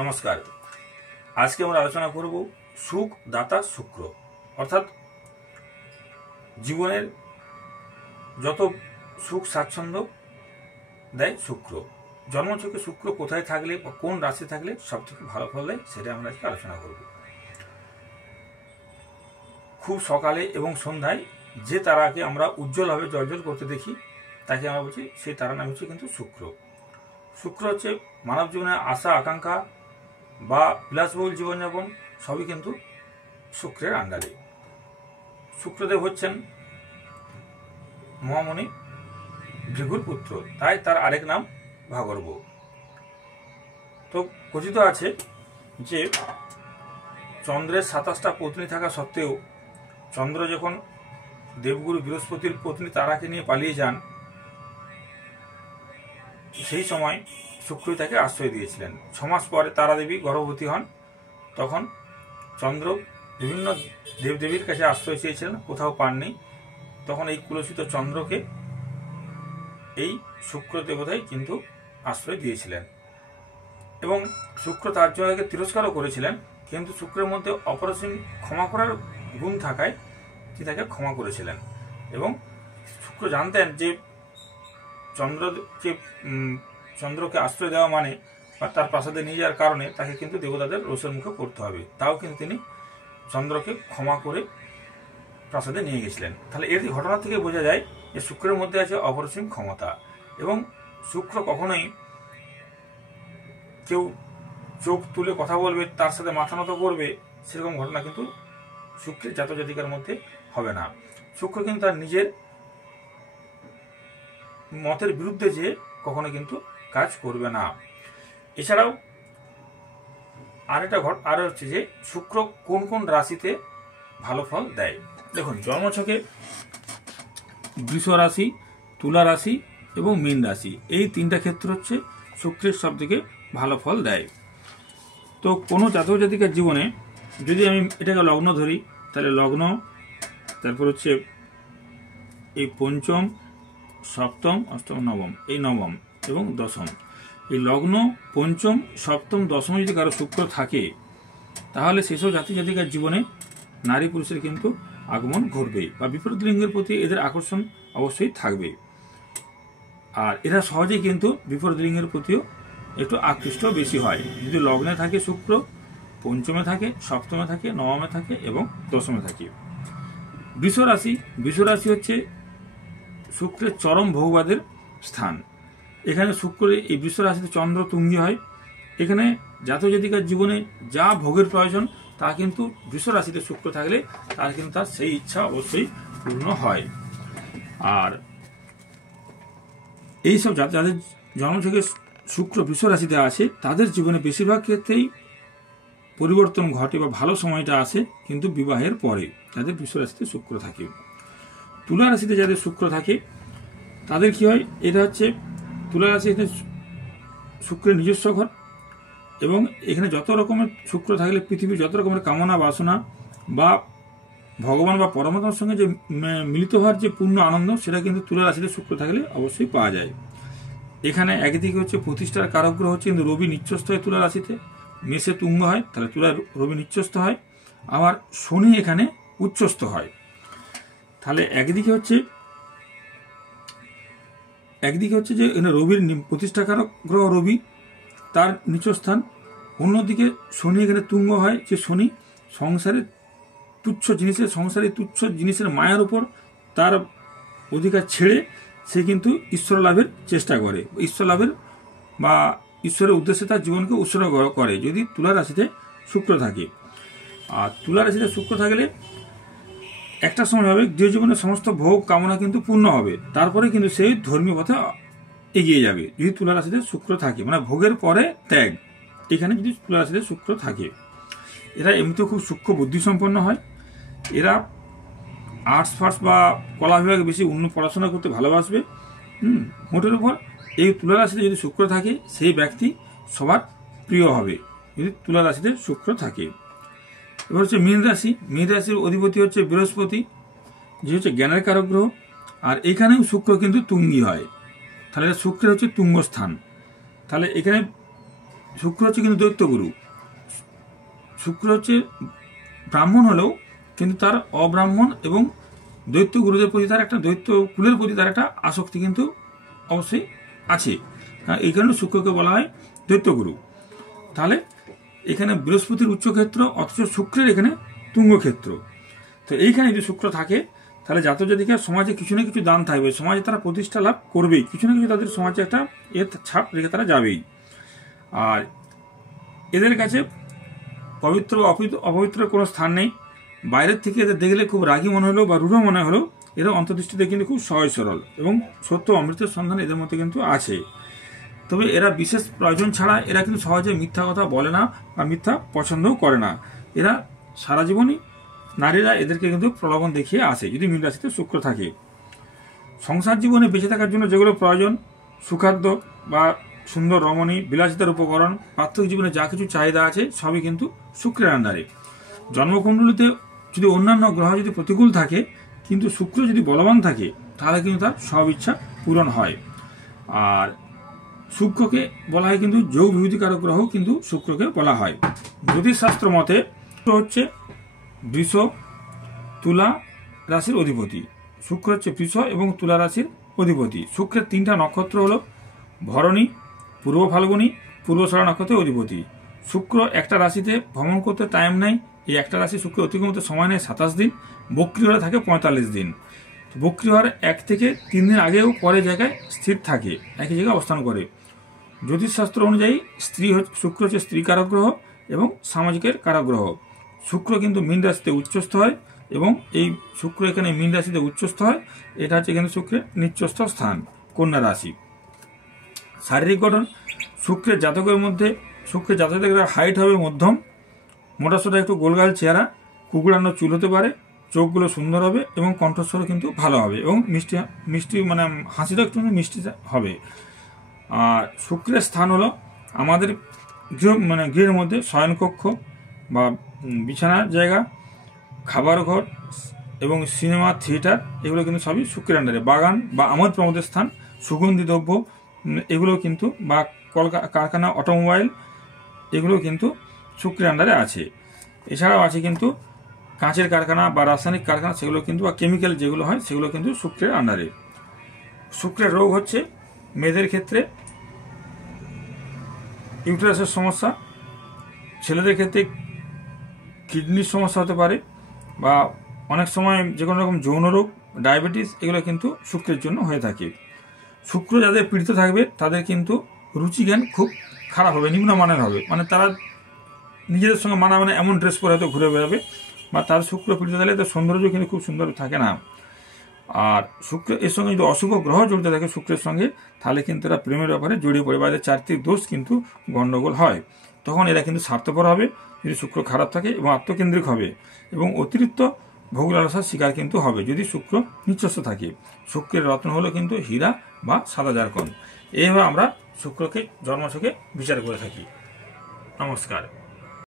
নমস্কার। আজকে আমরা আলোচনা করব সুখ দাতা শুক্র, অর্থাৎ জীবনের যত সুখ স্বাচ্ছন্দ্য দেয় শুক্র। জন্মছকে শুক্র কোথায় থাকলে বা কোন রাশি থাকলে সবথেকে ভালো ফল দেয় সেটা আমরা আজকে আলোচনা করব। খুব সকালে এবং সন্ধ্যায় যে তারাকে আমরা উজ্জ্বলভাবে জ্বলজ্বল করতে দেখি তাকে আমরা বলছি সেই তারার নাম হচ্ছে কিন্তু শুক্র। শুক্র হচ্ছে মানব জীবনের আশা আকাঙ্ক্ষা বা বিলাসবহুল জীবনযাপন সবই কিন্তু শুক্রের আন্ডারে। শুক্রদেব হচ্ছেন মহামণি ভৃগুর পুত্র, তাই তার আরেক নাম ভাগর্ভ। তো কথিত আছে যে চন্দ্রের 27টা পত্নী থাকা সত্ত্বেও চন্দ্র যখন দেবগুরু বৃহস্পতির পত্নী তারাকে নিয়ে পালিয়ে যান, সেই সময় শুক্রই তাকে আশ্রয় দিয়েছিলেন। 6 মাস পরে তারা দেবী গর্ভবতী হন। তখন চন্দ্র বিভিন্ন দেবদেবীর কাছে আশ্রয় চেয়েছিলেন, কোথাও পাননি। তখন এই কুলসিত চন্দ্রকে এই শুক্র দেবতাই কিন্তু আশ্রয় দিয়েছিলেন এবং শুক্র তার জন্য তাকে তিরস্কারও করেছিলেন, কিন্তু শুক্রের মধ্যে অপরিসীম ক্ষমা করার গুণ থাকায় তিনি তাকে ক্ষমা করেছিলেন। এবং শুক্র জানতেন যে চন্দ্রকে আশ্রয় দেওয়া মানে বা তার প্রাসাদে নিয়ে যাওয়ার কারণে তাকে কিন্তু দেবতাদের রোষের মুখে পড়তে হবে, তাও কিন্তু তিনি চন্দ্রকে ক্ষমা করে প্রাসাদে নিয়ে গেছিলেন। তাহলে এর ঘটনা থেকে বোঝা যায় যে শুক্রের মধ্যে আছে অপরিসীম ক্ষমতা। এবং শুক্র কখনোই কেউ চোখ তুলে কথা বলবে, তার সাথে মাথা নত করবে, সেরকম ঘটনা কিন্তু শুক্রের জাতক জাতিকার মধ্যে হবে না। শুক্র কিন্তু তার নিজের মতের বিরুদ্ধে যে কখনো কিন্তু কাজ করবে না। এছাড়াও আরো হচ্ছে যে শুক্র কোন কোন রাশিতে ভালো ফল দেয়। দেখুন, জন্মছকে বৃষ রাশি, তুলা রাশি এবং মীন রাশি, এই 3টা ক্ষেত্র হচ্ছে শুক্রের সব থেকে ভালো ফল দেয়। তো কোনো জাতক জাতিকার জীবনে যদি আমি এটাকে লগ্ন ধরি, তাহলে লগ্ন, তারপর হচ্ছে এই পঞ্চম, সপ্তম, অষ্টম, নবম, এই নবম এবং দশম, এই লগ্ন, পঞ্চম, সপ্তম, দশম যদি কারো শুক্র থাকে, তাহলে সেসব জাতি জাতিকার জীবনে নারী পুরুষের কিন্তু আগমন ঘটবে বা বিপরীত লিঙ্গের প্রতি এদের আকর্ষণ অবশ্যই থাকবে। আর এরা সহজেই কিন্তু বিপরীত লিঙ্গের প্রতিও একটু আকৃষ্ট বেশি হয় যদি লগ্নে থাকে শুক্র, পঞ্চমে থাকে, সপ্তমে থাকে, নবমে থাকে এবং দশমে থাকে। বৃষ রাশি হচ্ছে শুক্রের চরম ভোগবাদের স্থান। এখানে শুক্রের এই বৃষ রাশিতে চন্দ্র তুঙ্গি হয়। এখানে জাতক জাতিকার জীবনে যা ভোগের প্রয়োজন তা কিন্তু বৃষ রাশিতে শুক্র থাকলে তার কিন্তু তার সেই ইচ্ছা অবশ্যই পূর্ণ হয়। আর এইসব যাদের জন্ম থেকে শুক্র বৃষ রাশিতে আছে তাদের জীবনে বেশিরভাগ ক্ষেত্রেই পরিবর্তন ঘটে বা ভালো সময়টা আসে কিন্তু বিবাহের পরে, যাদের বৃষ রাশিতে শুক্র থাকে। তুলা রাশিতে যাদের শুক্র থাকে তাদের কি হয়, এটা হচ্ছে তুলা রাশিতে শুক্রের নিজস্ব ঘর এবং এখানে যত রকমের শুক্র থাকলে পৃথিবীর যত রকমের কামনা বাসনা বা ভগবান বা পরমাত্মার সঙ্গে যে মিলিত হওয়ার যে পূর্ণ আনন্দ, সেটা কিন্তু তুলা রাশিতে শুক্র থাকলে অবশ্যই পাওয়া যায়। এখানে একদিকে হচ্ছে প্রতিষ্ঠার কারক গ্রহ হচ্ছে কিন্তু রবি নিচ্ছস্থ হয় তুলা রাশিতে, মেষে তুঙ্গ হয়, তাহলে তুলার রবি নিচ্ছস্থ হয়, আবার শনি এখানে উচ্চস্থ হয়। তাহলে একদিকে হচ্ছে যে এখানে রবির প্রতিষ্ঠাকারক গ্রহ রবি, তার নিচস্থান। অন্যদিকে শনি এখানে তুঙ্গ হয়, যে শনি সংসারের তুচ্ছ জিনিসের মায়ার উপর তার অধিকার ছেড়ে সে কিন্তু ঈশ্বর লাভের চেষ্টা করে, ঈশ্বর লাভের বা ঈশ্বরের উদ্দেশ্যে তার জীবনকে উৎসর্গ করে যদি তুলা রাশিতে শুক্র থাকে। আর তুলা রাশিতে শুক্র থাকলে একটা সময় হবে যে জীবনের সমস্ত ভোগ কামনা কিন্তু পূর্ণ হবে, তারপরে কিন্তু সেই ধর্মীয় পথে এগিয়ে যাবে যদি তুলা রাশিতে শুক্র থাকে, মানে ভোগের পরে ত্যাগ। এখানে যদি তুলা রাশিতে শুক্র থাকে, এরা এমনিতেও খুব সূক্ষ্ম বুদ্ধিসম্পন্ন হয়। এরা আর্টস ফার্টস বা কলা বিভাগে বেশি পড়াশোনা করতে ভালোবাসবে। মোটের উপর এই তুলা রাশিতে যদি শুক্র থাকে সেই ব্যক্তি সবার প্রিয় হবে যদি তুলা রাশিতে শুক্র থাকে। এবার হচ্ছে মীন রাশির অধিপতি হচ্ছে বৃহস্পতি, যে হচ্ছে জ্ঞানের কারক গ্রহ। আর এখানেও শুক্র কিন্তু তুঙ্গি হয়, তাহলে শুক্রের হচ্ছে তুঙ্গস্থান। তাহলে এখানে শুক্র হচ্ছে কিন্তু দৈত্যগুরু। শুক্র হচ্ছে ব্রাহ্মণ হলেও কিন্তু তার অব্রাহ্মণ এবং দৈত্য গুরুদের প্রতি তার একটা, দৈত্য কুলের প্রতি তার একটা আসক্তি কিন্তু অবশ্যই আছে। এই কারণে শুক্রকে বলা হয় দৈত্যগুরু। তাহলে এখানে বৃহস্পতির উচ্চক্ষেত্র, অথচ শুক্রের এখানে তুঙ্গক্ষেত্র। তো এইখানে যদি শুক্র থাকে তাহলে জাতক জাতিকার সমাজে কিছু না কিছু দান থাকবে, সমাজে তারা প্রতিষ্ঠা লাভ করবেই, কিছু না কিছু তাদের সমাজে একটা এর ছাপ রেখে তারা যাবেই। আর এদের কাছে পবিত্র বা অপবিত্র কোনো স্থান নেই। বাইরের থেকে এদের দেখলে খুব রাগী মনে হলো বা রূঢ় মনে হলো, এরা অন্তর্দৃষ্টিতে কিন্তু খুব সহজ সরল এবং সত্য অমৃতের সন্ধান এদের মধ্যে কিন্তু আছে। তবে এরা বিশেষ প্রয়োজন ছাড়া এরা কিন্তু সহজে মিথ্যা কথা বলে না বা মিথ্যা পছন্দও করে না। এরা সারা জীবনই নারীরা এদেরকে কিন্তু প্রলোভন দেখিয়ে আসে যদি মীন রাশিতে শুক্র থাকে। সংসার জীবনে বেঁচে থাকার জন্য যেগুলো প্রয়োজন, সুখাদ্য বা সুন্দর রমণী, বিলাসিতার উপকরণ, প্রাত্যহিক জীবনে যা কিছু চাহিদা আছে সবই কিন্তু শুক্রের আন্ডারে। জন্মকুণ্ডলিতে যদি অন্যান্য গ্রহ যদি প্রতিকূল থাকে কিন্তু শুক্র যদি বলবান থাকে তাহলে কিন্তু তার সব ইচ্ছা পূরণ হয়। আর শুক্রকে বলা হয় কিন্তু যোগ বিভূতিকারক গ্রহ কিন্তু শুক্রকে বলা হয়। জ্যোতিষশাস্ত্র মতে শুক্র হচ্ছে বৃষ তুলা রাশির অধিপতি। শুক্র হচ্ছে বৃষ এবং তুলা রাশির অধিপতি। শুক্রের 3টা নক্ষত্র হলো ভরণী, পূর্ব ফাল্গুনী, পূর্বশরা নক্ষত্রের অধিপতি। শুক্র একটা রাশিতে ভ্রমণ করতে টাইম নেয়, এই একটা রাশি শুক্র অতিক্রম করতে সময় নেয় 27 দিন, বক্রী হলে থাকে 45 দিন। বক্রী হওয়ার 1 থেকে 3 দিন আগেও পরে জায়গায় স্থির থাকে, একই জায়গায় অবস্থান করে। জ্যোতিষশাস্ত্র অনুযায়ী শুক্র হচ্ছে স্ত্রী কারক গ্রহ এবং সামাজিকের কারক গ্রহ। শুক্র কিন্তু মীন রাশিতে উচ্চস্থ হয় এবং এই শুক্র এখানে মীন রাশিতে উচ্চস্থ হয়, এটা হচ্ছে কিন্তু শুক্রের নিচ্চস্থ স্থান, কন্যা রাশি। শারীরিক গঠন, শুক্রের জাতকের মধ্যে শুক্রের জাতকের হাইট হবে মধ্যম, মোটাসোটা একটু গোলগাল চেহারা, কুকুরানো চুল হতে পারে, চোখগুলো সুন্দর হবে এবং কণ্ঠস্বরও কিন্তু ভালো হবে এবং মিষ্টি মিষ্টি মানে হাসিটা একটু মিষ্টি হবে। আর শুক্রের স্থান হলো আমাদের গৃহের মধ্যে শয়নকক্ষ বা বিছানার জায়গা, খাবার ঘর এবং সিনেমা থিয়েটার, এগুলো কিন্তু সবই শুক্রের আন্ডারে। বাগান বা আমোদ প্রমোদের স্থান, সুগন্ধি দ্রব্য এগুলো কিন্তু বা কারখানা, অটোমোবাইল এগুলো কিন্তু শুক্রের আন্ডারে আছে। এছাড়াও আছে কিন্তু কাঁচের কারখানা বা রাসায়নিক কারখানা, সেগুলো কিন্তু বা কেমিক্যাল যেগুলো হয় সেগুলো কিন্তু শুক্রের আন্ডারে। শুক্রের রোগ হচ্ছে মেয়েদের ক্ষেত্রে ইউটেরাসের সমস্যা, ছেলেদের ক্ষেত্রে কিডনির সমস্যা হতে পারে বা অনেক সময় যে কোনো রকম যৌন রোগ, ডায়াবেটিস এগুলো কিন্তু শুক্রের জন্য হয়ে থাকে। শুক্র যাদের পীড়িত থাকবে তাদের কিন্তু রুচিজ্ঞান খুব খারাপ হবে, নিম্নমানের হবে, মানে তারা নিজেদের সঙ্গে মানামানে এমন ড্রেস পরে হয়তো ঘুরে বেড়াবে, বা তার শুক্র পীড়িত থাকলে তার সৌন্দর্য কিন্তু খুব সুন্দর থাকে না। আর শুক্র এর সঙ্গে যদি অশুভ গ্রহ জড়িত থাকে শুক্রের সঙ্গে তাহলে কিন্তু এরা প্রেমের ব্যাপারে জড়িয়ে পড়ে বা এদের চারিত্রিক দোষ কিন্তু গণ্ডগোল হয়। তখন এরা কিন্তু স্বার্থপর হবে যদি শুক্র খারাপ থাকে এবং আত্মকেন্দ্রিক হবে এবং অতিরিক্ত ভোগ লালসার শিকার কিন্তু হবে যদি শুক্র নিচস্থ থাকে। শুক্রের রত্ন হলো কিন্তু হীরা বা সাদা জারকন। এইভাবে আমরা শুক্রকে জন্মছকে বিচার করে থাকি। নমস্কার।